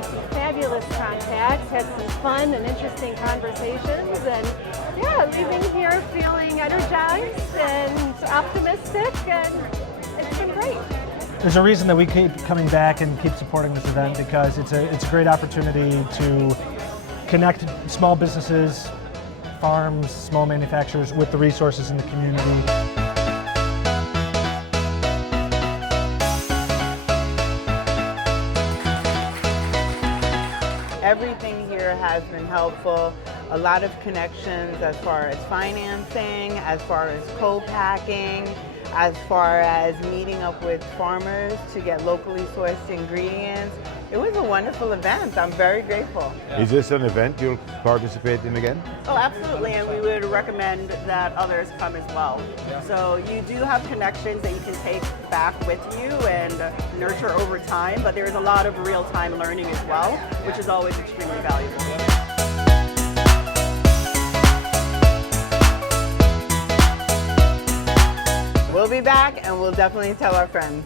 made some fabulous contacts, had some fun and interesting conversations, and yeah, leaving here feeling energized and optimistic, and it's been great. There's a reason that we keep coming back and keep supporting this event, because it's a great opportunity to connect small businesses, farms, small manufacturers with the resources in the community. Everything here has been helpful. A lot of connections as far as financing, as far as co-packing, as far as meeting up with farmers to get locally sourced ingredients. It was a wonderful event. I'm very grateful. Is this an event you'll participate in again? Oh, absolutely, and we would recommend that others come as well. So you do have connections that you can take back with you and nurture over time, but there's a lot of real-time learning as well, which is always extremely valuable. We'll be back and we'll definitely tell our friends.